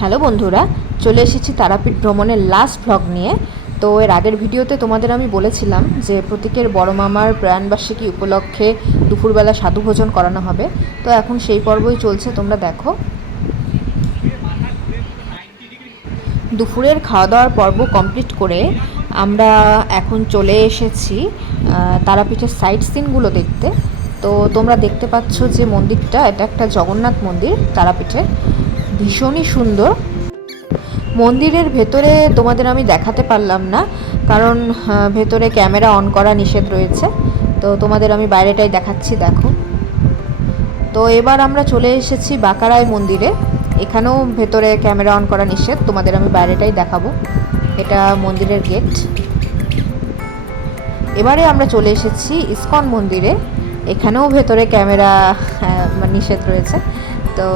Hello বন্ধুরা, চলে এসেছি তারাপীঠ ভ্রমণের লাস্ট ভ্লগ নিয়ে। তো এর আগের ভিডিওতে তোমাদের আমি বলেছিলাম যে প্রতীকের বড় মামার প্রয়াণবার্ষিকী উপলক্ষে দুপুরবেলা সাধু ভোজন করানো হবে। তো এখন সেই পর্বই চলছে, তোমরা দেখো। দুপুরের খাওয়া দাওয়ার পর্ব কমপ্লিট করে আমরা এখন চলে এসেছি তারাপীঠের সাইড সিনগুলো দেখতে। তো তোমরা দেখতে পাচ্ছ যে মন্দিরটা, এটা একটা জগন্নাথ মন্দির তারাপীঠের। ভীষণই সুন্দর। মন্দিরের ভেতরে তোমাদের আমি দেখাতে পারলাম না, কারণ ভেতরে ক্যামেরা অন করা নিষেধ রয়েছে। তো তোমাদের আমি বাইরেটাই দেখাচ্ছি, দেখো। তো এবার আমরা চলে এসেছি বাকারায় মন্দিরে। এখানেও ভেতরে ক্যামেরা অন করা নিষেধ, তোমাদের আমি বাইরেটাই দেখাবো। এটা মন্দিরের গেট। এবারে আমরা চলে এসেছি ইসকন মন্দিরে। এখানেও ভেতরে ক্যামেরা নিষেধ রয়েছে। তো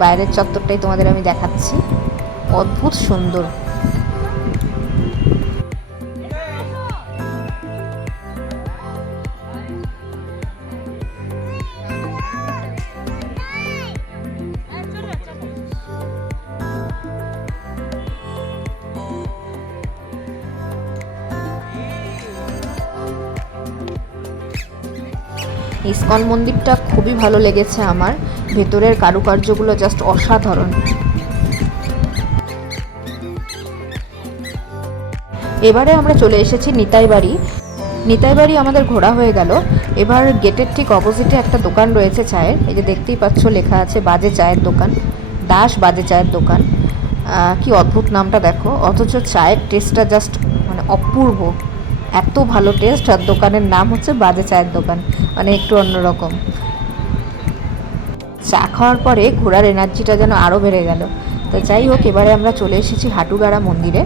বাইরের চত্বরটাই তোমাদের আমি দেখাচ্ছি। অদ্ভুত সুন্দর। ইস্কন মন্দিরটা খুবই ভালো লেগেছে আমার। ভেতরের কারুকার্যগুলো জাস্ট অসাধারণ। এবারে আমরা চলে এসেছি নিতাই বাড়ি। নিতাই বাড়ি আমাদের ঘোরা হয়ে গেল। এবার গেটের ঠিক অপোজিটে একটা দোকান রয়েছে চায়ের। এই যে দেখতেই পাচ্ছ, লেখা আছে বাজে চায়ের দোকান। দাস বাজে চায়ের দোকান। কি অদ্ভুত নামটা দেখো। অথচ চায়ের টেস্টটা জাস্ট মানে অপূর্ব। এত ভালো টেস্ট আর দোকানের নাম হচ্ছে বাজে চায়ের দোকান। মানে একটু অন্যরকম। চা খাওয়ার পরে ঘোরার এনার্জিটা যেন আরও বেড়ে গেল। তো যাই হোক, এবারে আমরা চলে এসেছি হাটুগাড়া মন্দিরে।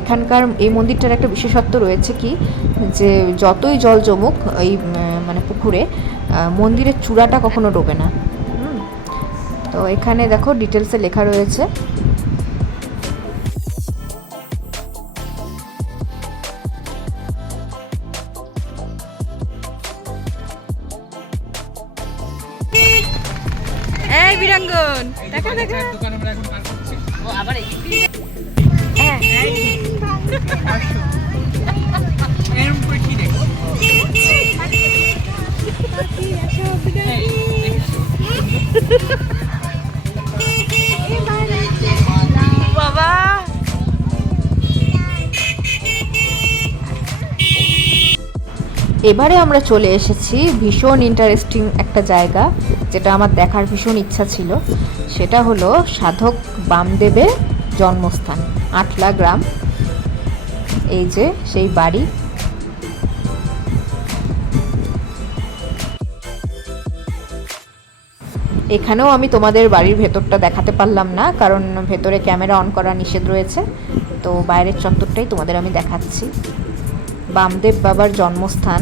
এখানকার এই মন্দিরটার একটা বিশেষত্ব রয়েছে কি, যে যতই জল জমুক এই মানে পুকুরে মন্দিরের চূড়াটা কখনো ডোবে না। তো এখানে দেখো ডিটেলসে লেখা রয়েছে এই বীরাঙ্গন দেখা দেখা। দোকান আমরা এখন পার করছি। ও আবার এই এরকম করে কি দেখো? বাবা। এবারে আমরা চলে এসেছি ভীষণ ইন্টারেস্টিং একটা জায়গা। যেটা আমার দেখার ভীষণ ইচ্ছা ছিল, সেটা হলো সাধক বামদেবের জন্মস্থান, আটলা গ্রাম। এই যে সেই বাড়ি। এখানেও আমি তোমাদের বাড়ির ভেতরটা দেখাতে পারলাম না, কারণ ভেতরে ক্যামেরা অন করা নিষেধ রয়েছে। তো বাইরের চত্বরটাই তোমাদের আমি দেখাচ্ছি। বামদেব বাবার জন্মস্থান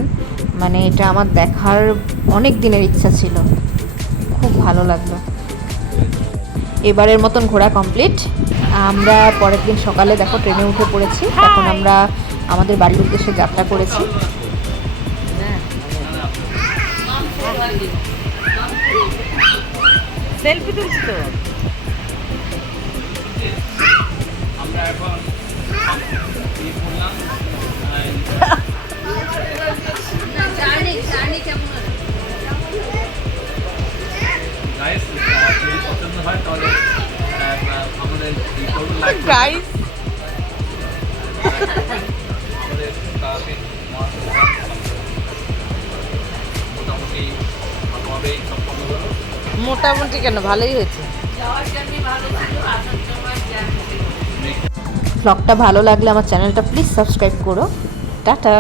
মানে এটা আমার দেখার অনেক দিনের ইচ্ছা ছিল। ভালো লাগল। এবারের মতন ঘোরা কমপ্লিট আমরা পরের দিন সকালে দেখো ট্রেনে উঠে পড়েছি। এখন আমরা আমাদের বাড়ির উদ্দেশ্যে যাত্রা করেছি। সেলফি তুলছি? তো আমরা এখন মোটামুটি কেন? ভালোই হয়েছে। ব্লগটা ভালো লাগলে আমার চ্যানেলটা প্লিজ সাবস্ক্রাইব করো। টাটা।